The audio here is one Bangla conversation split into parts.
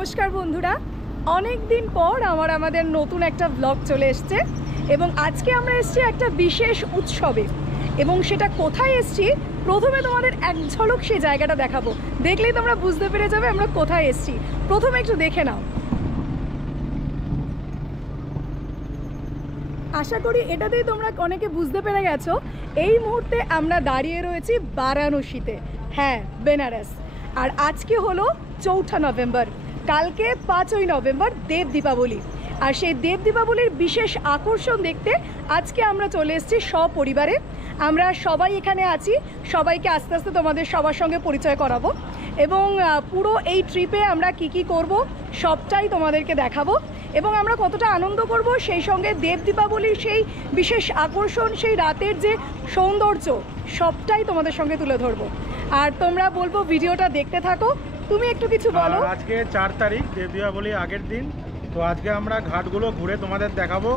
নমস্কার বন্ধুরা, অনেক দিন পর আমাদের নতুন একটা ব্লগ চলে এসছে এবং আজকে আমরা এসেছি একটা বিশেষ উৎসবে। এবং সেটা কোথায় এসেছি প্রথমে তোমাদের এক ঝলক সেই জায়গাটা দেখাবো, দেখলেই তোমরা বুঝতে পেরে যাবে আমরা কোথায় এসেছি। প্রথমে একটু দেখে নাও। আশা করি এটাতেই তোমরা অনেকে বুঝতে পেরে গেছো এই মুহূর্তে আমরা দাঁড়িয়ে রয়েছি বারাণসীতে, হ্যাঁ বেনারস। আর আজকে হলো 4 নভেম্বর, কালকে 5 নভেম্বর দেব দীপাবলি। আর সেই দেব দীপাবলির বিশেষ আকর্ষণ দেখতে আজকে আমরা চলে এসেছি সপরিবারে। আমরা সবাই এখানে আছি, সবাইকে আস্তে আস্তে তোমাদের সবার সঙ্গে পরিচয় করাবো এবং পুরো এই ট্রিপে আমরা কি করব সবটাই তোমাদেরকে দেখাবো এবং আমরা কতটা আনন্দ করব, সেই সঙ্গে দেব দীপাবলির সেই বিশেষ আকর্ষণ, সেই রাতের যে সৌন্দর্য সবটাই তোমাদের সঙ্গে তুলে ধরবো। আর তোমরা বলবো ভিডিওটা দেখতে থাকো। তুমি একটু কিছু বলো। আজকে 4 তারিখ, দেব দীপাবলি আগের দিন। তো আজকে আমরা ঘাটগুলো ঘুরে তোমাদের দেখাবো।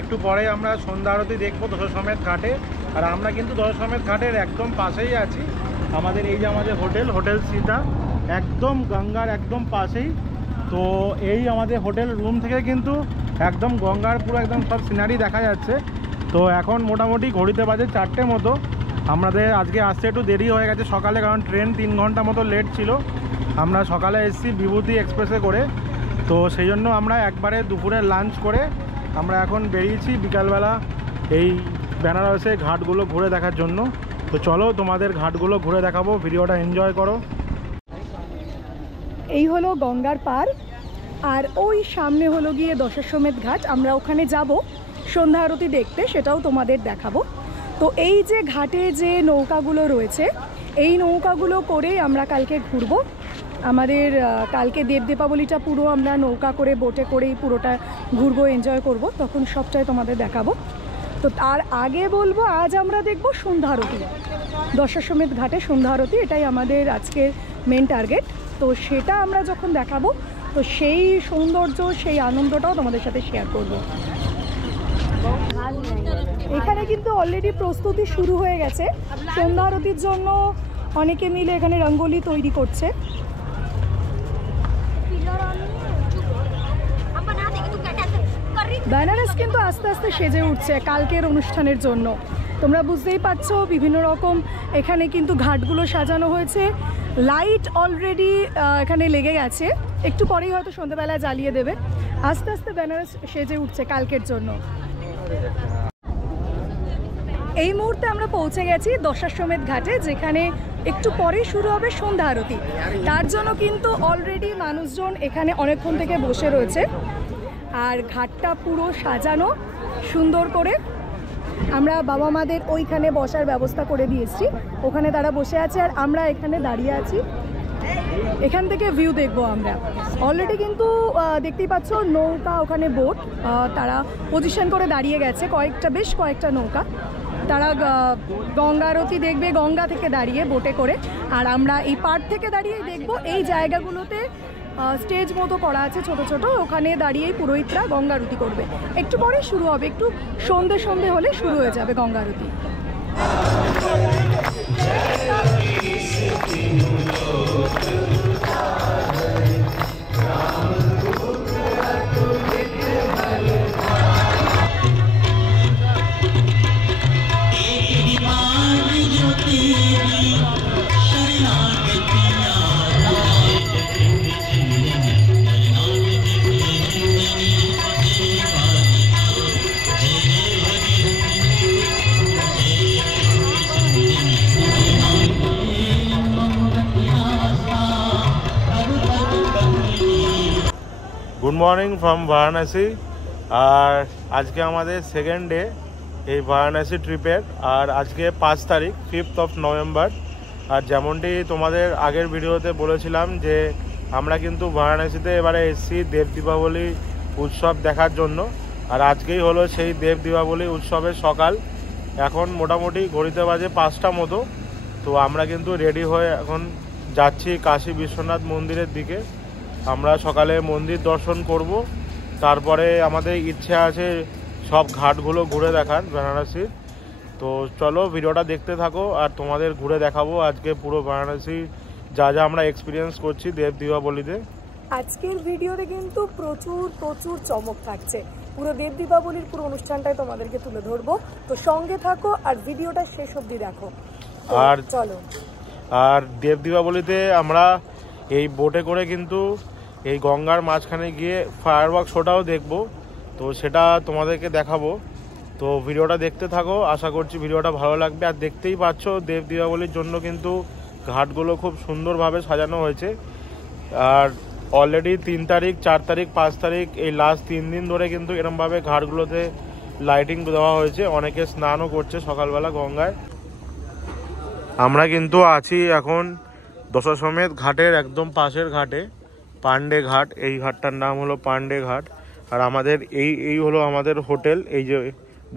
একটু পরে আমরা সন্ধ্যা আরতি দেখবো দশাশ্বমেধ ঘাটে। আর আমরা কিন্তু দশাশ্বমেধ ঘাটের একদম পাশেই আছি। আমাদের এই যে আমাদের হোটেল সীতা, একদম গঙ্গার একদম পাশেই। তো এই আমাদের হোটেল রুম থেকে কিন্তু একদম গঙ্গার পুরো একদম সব সিনারি দেখা যাচ্ছে। তো এখন মোটামুটি ঘড়িতে বাজে 4টে মতো। আমাদের আজকে আসতে একটু দেরি হয়ে গেছে সকালে, কারণ ট্রেন 3 ঘন্টা মতো লেট ছিল। আমরা সকালে এসেছি বিভূতি এক্সপ্রেসে করে, তো সেই জন্য আমরা একবারে দুপুরে লাঞ্চ করে আমরা এখন বেরিয়েছি বিকালবেলা এই বেনারসে ঘাটগুলো ঘুরে দেখার জন্য। তো চলো তোমাদের ঘাটগুলো ঘুরে দেখাবো, ভিডিওটা এনজয় করো। এই হলো গঙ্গার পার আর ওই সামনে হলো গিয়ে দশাশ্বমেধ ঘাট। আমরা ওখানে যাব সন্ধ্যা আরতি দেখতে, সেটাও তোমাদের দেখাবো। তো এই যে ঘাটে যে নৌকাগুলো রয়েছে, এই নৌকাগুলো করেই আমরা কালকে ঘুরবো। আমাদের কালকে দেব দীপাবলিটা পুরো আমরা নৌকা করে বোটে করেই পুরোটা ঘুরবো, এনজয় করব, তখন সবটাই তোমাদের দেখাবো। তো তার আগে বলবো আজ আমরা দেখব সন্ধ্যা আরতি, দশাশ্বমেধ ঘাটে সন্ধ্যা আরতি, এটাই আমাদের আজকের মেন টার্গেট। তো সেটা আমরা যখন দেখাবো তো সেই সৌন্দর্য, সেই আনন্দটাও তোমাদের সাথে শেয়ার করব। এখানে কিন্তু অলরেডি প্রস্তুতি শুরু হয়ে গেছে সন্ধ্যা আরতির জন্য। অনেকে মিলে এখানে রঙ্গোলি তৈরি করছে। বেনারস কিন্তু আস্তে আস্তে সেজে উঠছে কালকের অনুষ্ঠানের জন্য। তোমরা বুঝতেই পারছো বিভিন্ন রকম এখানে কিন্তু ঘাটগুলো সাজানো হয়েছে। লাইট অলরেডি এখানে লেগে গেছে, একটু পরেই হয়তো সন্ধ্যাবেলা জ্বালিয়ে দেবে। আস্তে আস্তে বেনারস সেজে উঠছে কালকের জন্য। এই মুহূর্তে আমরা পৌঁছে গেছি দশাশ্বমেধ ঘাটে, যেখানে একটু পরেই শুরু হবে সন্ধ্যা আরতি। তার জন্য কিন্তু অলরেডি মানুষজন এখানে অনেকক্ষণ থেকে বসে রয়েছে আর ঘাটটা পুরো সাজানো সুন্দর করে। আমরা বাবা মাদের ওইখানে বসার ব্যবস্থা করে দিয়েছি, ওখানে তারা বসে আছে আর আমরা এখানে দাঁড়িয়ে আছি। এখান থেকে ভিউ দেখবো আমরা। অলরেডি কিন্তু দেখতেই পাচ্ছ নৌকা, ওখানে বোট, তারা পজিশন করে দাঁড়িয়ে গেছে বেশ কয়েকটা নৌকা। তারা গঙ্গা আরতি দেখবে গঙ্গা থেকে দাঁড়িয়ে বোটে করে, আর আমরা এই পাড় থেকে দাঁড়িয়ে দেখব। এই জায়গাগুলোতে স্টেজ মতো করা আছে ছোট ছোট, ওখানে দাঁড়িয়েই পুরোহিতরা গঙ্গা আরতি করবে। একটু পরে শুরু হবে, একটু সন্ধে হলে শুরু হয়ে যাবে Ganga aarti. Good morning from Varanasi. আর আজকে আমাদের সেকেন্ড ডে এই বারাণসী ট্রিপের। আর আজকে 5 তারিখ, 5 নভেম্বর। আর যেমনটি তোমাদের আগের ভিডিওতে বলেছিলাম যে আমরা কিন্তু বারাণসীতে এবারে এসেছি দেব দীপাবলি উৎসব দেখার জন্য। আর আজকেই হলো সেই দেব দীপাবলি উৎসবের সকাল। এখন মোটামুটি ঘড়িতে বাজে 5টা মতো। তো আমরা কিন্তু রেডি হয়ে এখন যাচ্ছি কাশী বিশ্বনাথ মন্দিরের দিকে। আমরা সকালে মন্দির দর্শন করব, তারপরে আমাদের ইচ্ছে আছে সব ঘাটগুলো ঘুরে দেখার বেনারসির। তো চলো ভিডিওটা দেখতে থাকো আর তোমাদের ঘুরে দেখাবো আজকে পুরো বারাণসী যা যা আমরা এক্সপিরিয়েন্স করছি দেব দীপাবলিতে। আজকের ভিডিওতে কিন্তু প্রচুর প্রচুর চমক থাকছে। পুরো দেব দীপাবলির পুরো অনুষ্ঠানটাই তোমাদেরকে তুলে ধরবো, তো সঙ্গে থাকো আর ভিডিওটা শেষ অবধি দেখো। আর চলো, আর দেব দীপাবলিতে আমরা এই বোটে করে কিন্তু এই গঙ্গার মাঝখানে গিয়ে ফায়ারওয়ার্ক শোটাও দেখবো, তো সেটা তোমাদেরকে দেখাবো। তো ভিডিওটা দেখতে থাকো, আশা করছি ভিডিওটা ভালো লাগবে। আর দেখতেই পাচ্ছ দেব দীপাবলির জন্য কিন্তু ঘাটগুলো খুব সুন্দরভাবে সাজানো হয়েছে। আর অলরেডি 3 তারিখ, 4 তারিখ, 5 তারিখ এই লাস্ট 3 দিন ধরে কিন্তু এরমভাবে ঘাটগুলোতে লাইটিং দেওয়া হয়েছে। অনেকে স্নানও করছে সকালবেলা গঙ্গায়। আমরা কিন্তু আছি এখন দশাশ্বমেধ ঘাটের একদম পাশের ঘাটে, পান্ডে ঘাট। এই ঘাটটার নাম হলো পান্ডে ঘাট। আর আমাদের এই হলো আমাদের হোটেল, এই যে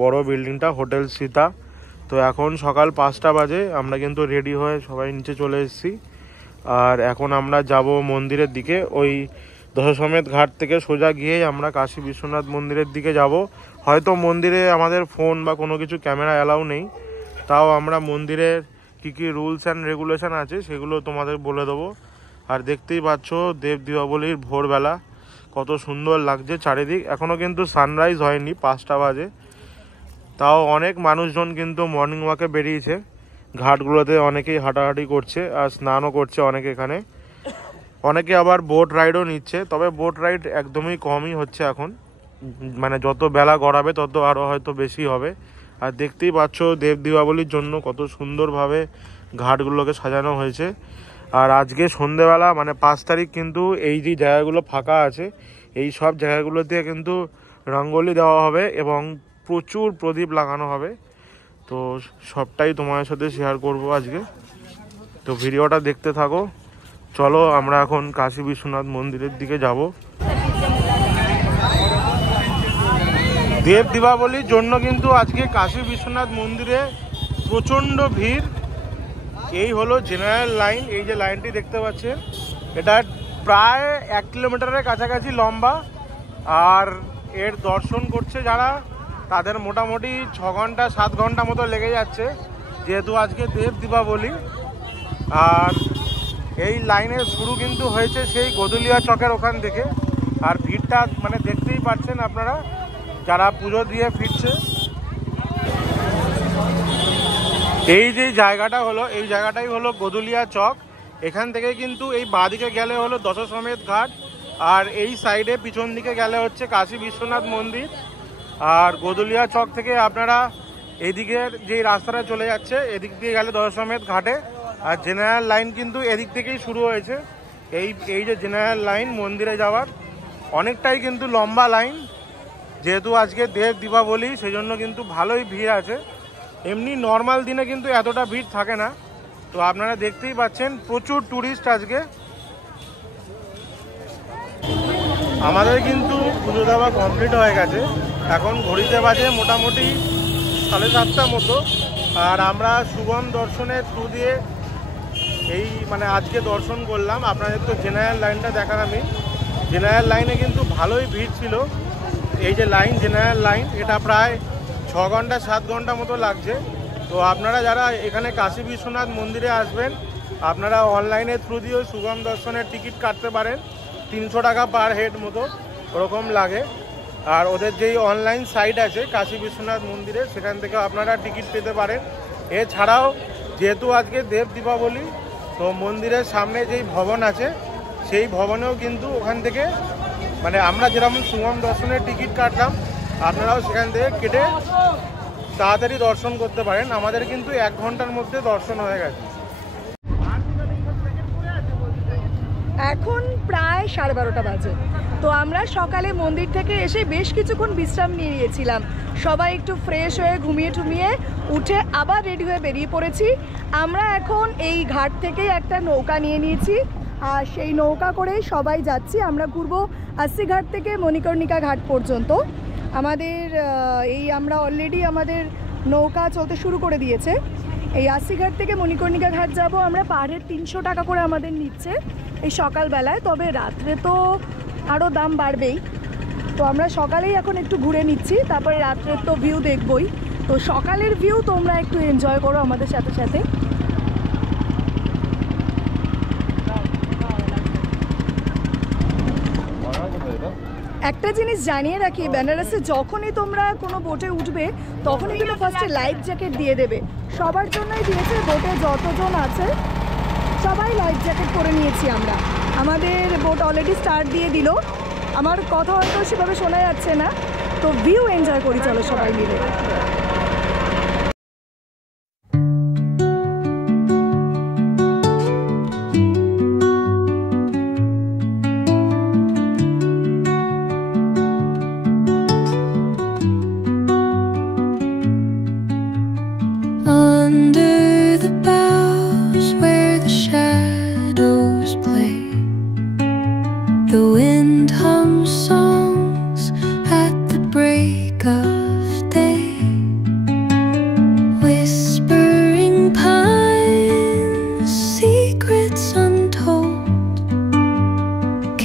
বড় বিল্ডিংটা, হোটেল সীতা। তো এখন সকাল 5টা বাজে, আমরা কিন্তু রেডি হয়ে সবাই নিচে চলে এসেছি। আর এখন আমরা যাব মন্দিরের দিকে। ওই দশাশ্বমেধ ঘাট থেকে সোজা গিয়েই আমরা কাশী বিশ্বনাথ মন্দিরের দিকে যাব। হয়তো মন্দিরে আমাদের ফোন বা কোনো কিছু ক্যামেরা অ্যালাউ নেই, তাও আমরা মন্দিরের কী কী রুলস অ্যান্ড রেগুলেশন আছে সেগুলো তোমাদের বলে দেবো। আর দেখতেই পাচ্ছ দেব দীপাবলির ভোরবেলা কত সুন্দর লাগছে চারিদিক। এখনও কিন্তু সানরাইজ হয়নি, 5টা বাজে, তাও অনেক মানুষজন কিন্তু মর্নিং ওয়াকে বেরিয়েছে। ঘাটগুলোতে অনেকেই হাঁটাহাঁটি করছে আর স্নানও করছে অনেকে এখানে। অনেকে আবার বোট রাইডও নিচ্ছে, তবে বোট রাইড একদমই কমই হচ্ছে এখন, মানে যত বেলা গড়াবে তত আরও হয়তো বেশি হবে। আর দেখতেই পাচ্ছ দেব দীপাবলির জন্য কত সুন্দরভাবে ঘাটগুলোকে সাজানো হয়েছে। আর আজকে সন্ধেবেলা মানে 5 তারিখ কিন্তু এই যে জায়গাগুলো ফাঁকা আছে, এই সব জায়গাগুলোতে কিন্তু রঙ্গোলি দেওয়া হবে এবং প্রচুর প্রদীপ লাগানো হবে। তো সবটাই তোমার সাথে শেয়ার করব আজকে, তো ভিডিওটা দেখতে থাকো। চলো আমরা এখন কাশী বিশ্বনাথ মন্দিরের দিকে যাব। দেব দীপাবলির জন্য কিন্তু আজকে কাশী বিশ্বনাথ মন্দিরে প্রচণ্ড ভিড়। এই হলো জেনারেল লাইন, এই যে লাইনটি দেখতে পাচ্ছেন, এটা প্রায় 1 কিলোমিটারের কাছাকাছি লম্বা। আর এর দর্শন করছে যারা, তাদের মোটামুটি 6 ঘন্টা 7 ঘন্টা মতো লেগে যাচ্ছে, যেহেতু আজকে দেব দীপাবলি। আর এই লাইনের শুরু কিন্তু হয়েছে সেই গদুলিয়া চকের ওখান থেকে। আর ভিড়টা মানে দেখতেই পাচ্ছেন আপনারা, যারা পুজো দিয়ে ফিরছে। এই যে জায়গাটা হলো, এই জায়গাটাই হলো গদুলিয়া চক। এখান থেকে কিন্তু এই বাঁদিকে গেলে হলো দশাশ্বমেধ ঘাট, আর এই সাইডে পিছন দিকে গেলে হচ্ছে কাশী বিশ্বনাথ মন্দির। আর গদুলিয়া চক থেকে আপনারা এদিকের যে রাস্তাটা চলে যাচ্ছে, এদিক দিয়ে গেলে দশাশ্বমেধ ঘাটে। আর জেনারেল লাইন কিন্তু এদিক থেকেই শুরু হয়েছে। এই যে জেনারেল লাইন মন্দিরে যাওয়ার, অনেকটাই কিন্তু লম্বা লাইন। যেহেতু আজকে দেব দীপাবলি সেই জন্য কিন্তু ভালোই ভিড় আছে। এমনি নর্মাল দিনে কিন্তু এতটা ভিড় থাকে না। তো আপনারা দেখতেই পাচ্ছেন প্রচুর ট্যুরিস্ট আজকে। আমাদের কিন্তু পুজো দেওয়া কমপ্লিট হয়ে গেছে, এখন ঘড়িতে বাজে মোটামুটি 7:30 মতো। আর আমরা শুভম দর্শনের থ্রু দিয়ে এই মানে আজকে দর্শন করলাম। আপনাদের তো জেনারেল লাইনটা দেখার, আমি জেনারেল লাইনে কিন্তু ভালোই ভিড় ছিল। এই যে লাইন, জেনারেল লাইন, এটা প্রায় 6 ঘন্টা 7 ঘন্টা মতো লাগছে। তো আপনারা যারা এখানে কাশী বিশ্বনাথ মন্দিরে আসবেন, আপনারা অনলাইনের থ্রু দিয়েও শুভম দর্শনের টিকিট কাটতে পারেন। 300 টাকা পার হেড মতো ওরকম লাগে। আর ওদের যেই অনলাইন সাইট আছে কাশী বিশ্বনাথ মন্দিরে, সেখান থেকে আপনারা টিকিট পেতে পারেন। এছাড়াও যেহেতু আজকে দেব দীপাবলি, তো মন্দিরের সামনে যেই ভবন আছে সেই ভবনেও কিন্তু ওখান থেকে মানে আমরা যেরকম শুভম দর্শনের টিকিট কাটলাম, আপনারাও সেখান থেকে কেটে তাড়াতাড়ি দর্শন করতে পারেন। আমাদের কিন্তু 1 ঘন্টার মধ্যে দর্শন হয়ে গেছে। এখন প্রায় 12:30 বাজে। তো আমরা সকালে মন্দির থেকে এসে বেশ কিছুক্ষণ বিশ্রাম নিয়ে নিয়েছিলাম। সবাই একটু ফ্রেশ হয়ে ঘুমিয়ে টুমিয়ে উঠে আবার রেডি হয়ে বেরিয়ে পড়েছি। আমরা এখন এই ঘাট থেকেই একটা নৌকা নিয়ে নিয়েছি, আর সেই নৌকা করেই সবাই যাচ্ছি। আমরা ঘুরবো আশি ঘাট থেকে মণিকর্ণিকা ঘাট পর্যন্ত। আমাদের আমরা অলরেডি আমাদের নৌকা চলতে শুরু করে দিয়েছে। এই আশি ঘাট থেকে মণিকর্ণিকা ঘাট যাব আমরা, পার হেড 300 টাকা করে আমাদের নিচ্ছে এই সকালবেলায়। তবে রাত্রে তো আরও দাম বাড়বেই। তো আমরা সকালেই এখন একটু ঘুরে নিচ্ছি, তারপরে রাত্রের তো ভিউ দেখবই। তো সকালের ভিউ তোমরা একটু এনজয় করো আমাদের সাথে সাথে। একটা জিনিস জানিয়ে রাখি, বেনারসে যখনই তোমরা কোনো বোটে উঠবে তখনই কিন্তু ফার্স্টে লাইফ জ্যাকেট দিয়ে দেবে। সবার জন্যই দিয়েছে, বোটে যতজন আছে সবাই লাইফ জ্যাকেট পরে নিয়েছি আমরা। আমাদের বোট অলরেডি স্টার্ট দিয়ে দিল। আমার কথা হয়তো সেভাবে শোনা যাচ্ছে না, তো ভিউ এনজয় করি চলো সবাই মিলে। The wind hums songs at the break of day, whispering pines, secrets untold,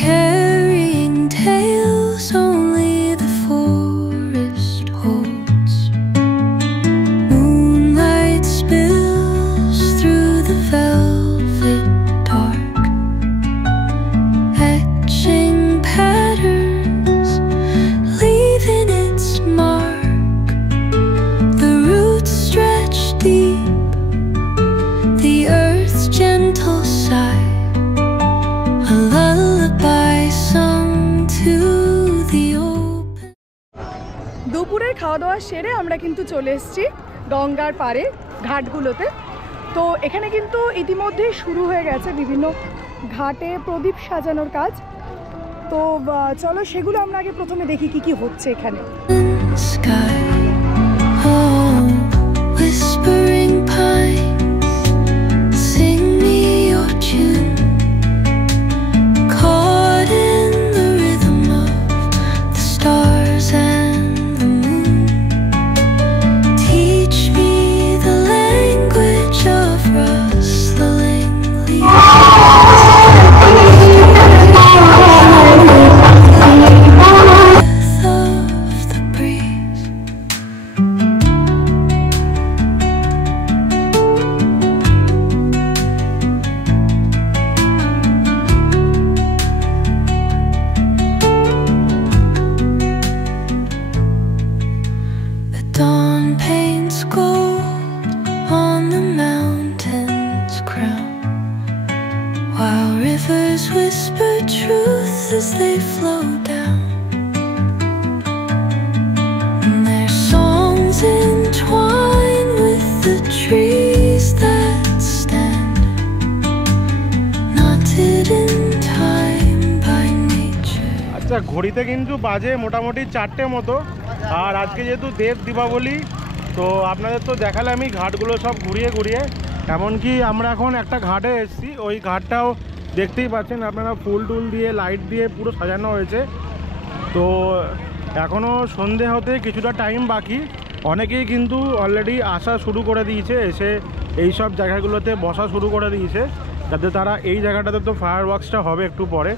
carrying tales only the forest holds. Moonlight spills through the velvet dark, patterns leaving its mark. The roots stretch deep, the earth's gentle sigh, a lullaby sung to the open. দুপুরের খাওয়া দাওয়া সেরে আমরা কিন্তু চলে এসেছি গঙ্গার পাড়ে ঘাটগুলোতে। তো এখানে কিন্তু ইতিমধ্যেই শুরু হয়ে গেছে বিভিন্ন ঘাটে প্রদীপ সাজানোর কাজ। তো চলো সেগুলো আমরা আগে প্রথমে দেখি কি কি হচ্ছে এখানে। Sky, oh, whispering pines, sing me your tune, caught in the rhythm of the stars and the moon. Teach me the language of rustling leaves. Dawn paints gold on the mountain's crown, while rivers whisper truth as they flow down. And their songs entwine with the trees that stand, knotted in time by nature. আচ্ছা, ঘড়িতে কিন্তু বাজে মোটামুটি 4টে মতো। আর আজকে যেহেতু দেব দীপাবলি, তো আপনাদের তো দেখালাম আমি ঘাটগুলো সব ঘুরিয়ে ঘুরিয়ে। এমনকি আমরা এখন একটা ঘাটে এসেছি, ওই ঘাটটাও দেখতেই পাচ্ছেন আপনারা, ফুল টুল দিয়ে লাইট দিয়ে পুরো সাজানো হয়েছে। তো এখনও সন্ধে হতে কিছুটা টাইম বাকি। অনেকেই কিন্তু অলরেডি আসা শুরু করে দিয়েছে, এসে এই সব জায়গাগুলোতে বসা শুরু করে দিয়েছে, যাতে তারা এই জায়গাটাতে তো ফায়ার ওয়ার্কসটা হবে একটু পরে,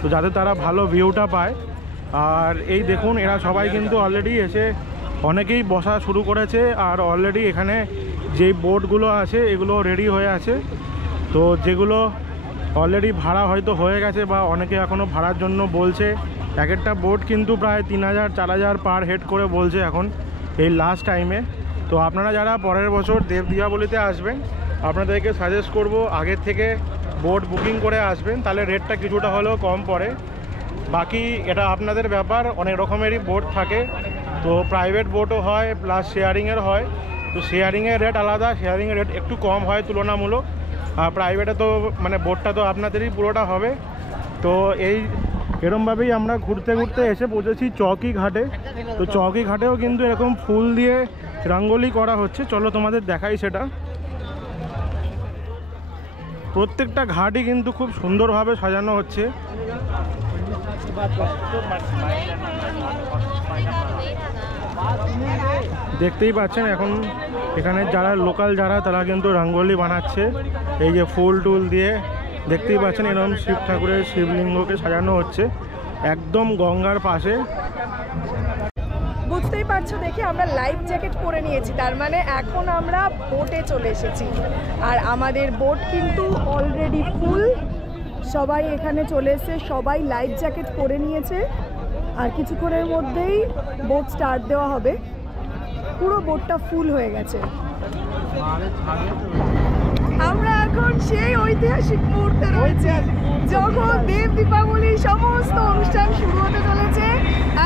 তো যাতে তারা ভালো ভিউটা পায়। আর এই দেখুন, এরা সবাই কিন্তু অলরেডি এসে অনেকেই বসা শুরু করেছে। আর অলরেডি এখানে যেই বোটগুলো আছে এগুলো রেডি হয়ে আছে। তো যেগুলো অলরেডি ভাড়া হয়তো হয়ে গেছে বা অনেকে এখনও ভাড়ার জন্য বলছে। এক একটা বোট কিন্তু প্রায় 3000-4000 পার হেড করে বলছে এখন এই লাস্ট টাইমে। তো আপনারা যারা পরের বছর দেব দীপাবলিতে আসবেন, আপনাদেরকে সাজেস্ট করব আগের থেকে বোট বুকিং করে আসবেন, তাহলে রেটটা কিছুটা হলেও কম পড়ে। বাকি এটা আপনাদের ব্যাপার, অনেক রকমেরই বোট থাকে। তো প্রাইভেট বোটও হয় প্লাস শেয়ারিংয়ের হয়। তো শেয়ারিংয়ের রেট আলাদা, শেয়ারিংয়ের রেট একটু কম হয় তুলনামূলক। আর প্রাইভেটে তো মানে বোটটা তো আপনাদেরই পুরোটা হবে। তো এরমভাবেই আমরা ঘুরতে ঘুরতে এসে পৌঁছেছি চৌকি ঘাটে। তো চৌকি ঘাটেও কিন্তু এরকম ফুল দিয়ে রঙ্গোলি করা হচ্ছে, চলো তোমাদের দেখাই সেটা। প্রত্যেকটা ঘাটই কিন্তু খুব সুন্দরভাবে সাজানো হচ্ছে। দেখতেই পাচ্ছেন এখন এখানে যারা লোকাল যারা তারা কিন্তু রঙ্গোলি বানাচ্ছে এই যে ফুল টুল দিয়ে। দেখতেই পাচ্ছেন এরকম শিব ঠাকুরের শিবলিঙ্গকে সাজানো হচ্ছে একদম গঙ্গার পাশে। বুঝতেই পারছো দেখে আমরা লাইফ জ্যাকেট পরে নিয়েছি, তার মানে এখন আমরা বোটে চলে এসেছি। আর আমাদের বোট কিন্তু অলরেডি ফুল, সবাই এখানে চলে এসে সবাই লাইফ জ্যাকেট পরে নিয়েছে। আর কিছুক্ষণের মধ্যেই বোট স্টার্ট দেওয়া হবে। পুরো বোটটা ফুল হয়ে গেছে। আমরা এখন সেই ঐতিহাসিক মুহূর্তে রয়েছে যখন দেব দীপাবলির সমস্ত অনুষ্ঠান শুরু হতে চলেছে,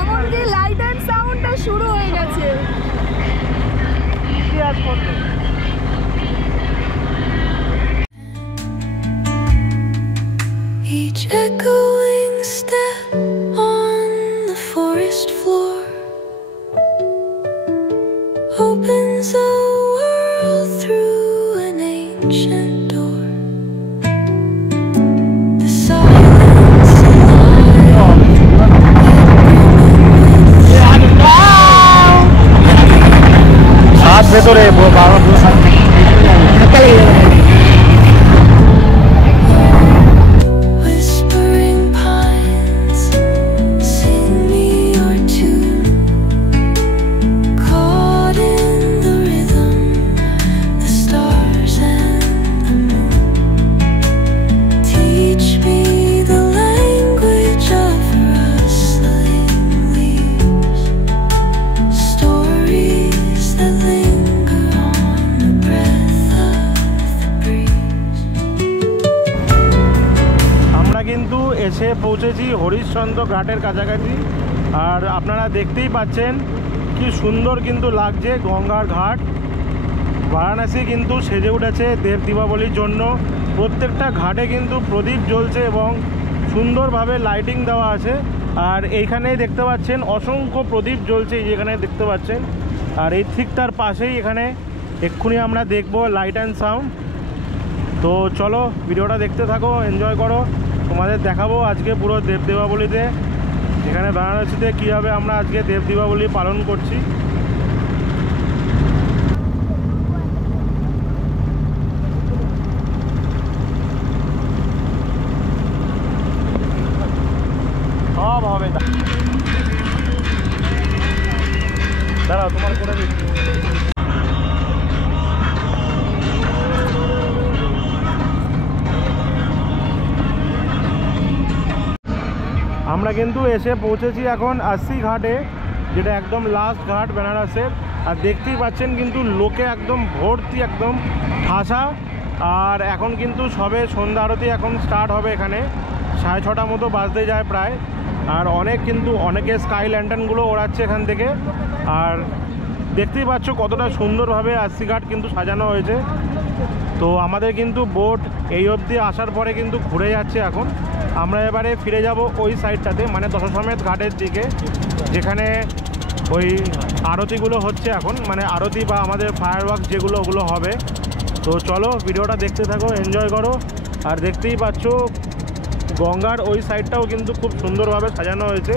এমনকি লাইট অ্যান্ড সাউন্ডটা শুরু হয়ে গেছে। Each echoing step on the forest floor opens a world through an ancient door. The silence হাত ভেতরে whispering pines sing me your tune, caught in the rhythm, the stars and the moon teach me the language of rustling leaves, stories that linger on the breath of the breeze. আমরা কিন্তু এসে পৌঁছেছি হরিশ্চন্দ্র ঘাটের কাছাকাছি। আর আপনারা দেখতেই পাচ্ছেন কি সুন্দর কিন্তু লাগছে গঙ্গার ঘাট। বারাণসী কিন্তু সেজে উঠেছে দেব দীপাবলির জন্য। প্রত্যেকটা ঘাটে কিন্তু প্রদীপ জ্বলছে এবং সুন্দরভাবে লাইটিং দেওয়া আছে। আর এইখানেই দেখতে পাচ্ছেন অসংখ্য প্রদীপ জ্বলছে, যেখানে দেখতে পাচ্ছেন। আর এই ঠিক তার পাশেই এখানে এক্ষুনি আমরা দেখব লাইট অ্যান্ড সাউন্ড। তো চলো ভিডিওটা দেখতে থাকো, এনজয় করো। তোমাদের দেখাবো আজকে পুরো দেব দীপাবলিতে এখানে বারাণসীতে কীভাবে আমরা আজকে দেব দীপাবলি পালন করছি। সব হবে দাঁড়াও তোমার করে দিচ্ছি। আমরা কিন্তু এসে পৌঁছেছি এখন 80 ঘাটে, যেটা একদম লাস্ট ঘাট বেনারসের। আর দেখতেই পাচ্ছেন কিন্তু লোকে একদম ভর্তি, একদম ঠাসা। আর এখন কিন্তু সবে সন্ধ্যা আরতি এখন স্টার্ট হবে। এখানে 6:30 মতো বাজতে যায় প্রায়। আর অনেকে স্কাই ল্যান্টার্নগুলো ওড়াচ্ছে এখান থেকে। আর দেখতেই পাচ্ছ কতটা সুন্দরভাবে 80 ঘাট কিন্তু সাজানো হয়েছে। তো আমাদের কিন্তু বোট এই অবধি আসার পরে কিন্তু ঘুরে যাচ্ছে। এখন আমরা এবারে ফিরে যাব ওই সাইডটাতে, মানে দশাশ্বমেধ ঘাটের দিকে, যেখানে ওই আরতিগুলো হচ্ছে এখন, মানে আরতি বা আমাদের ফায়ার ওয়ার্ক যেগুলো ওগুলো হবে। তো চলো ভিডিওটা দেখতে থাকো, এনজয় করো। আর দেখতেই পাচ্ছ গঙ্গার ওই সাইডটাও কিন্তু খুব সুন্দরভাবে সাজানো হয়েছে।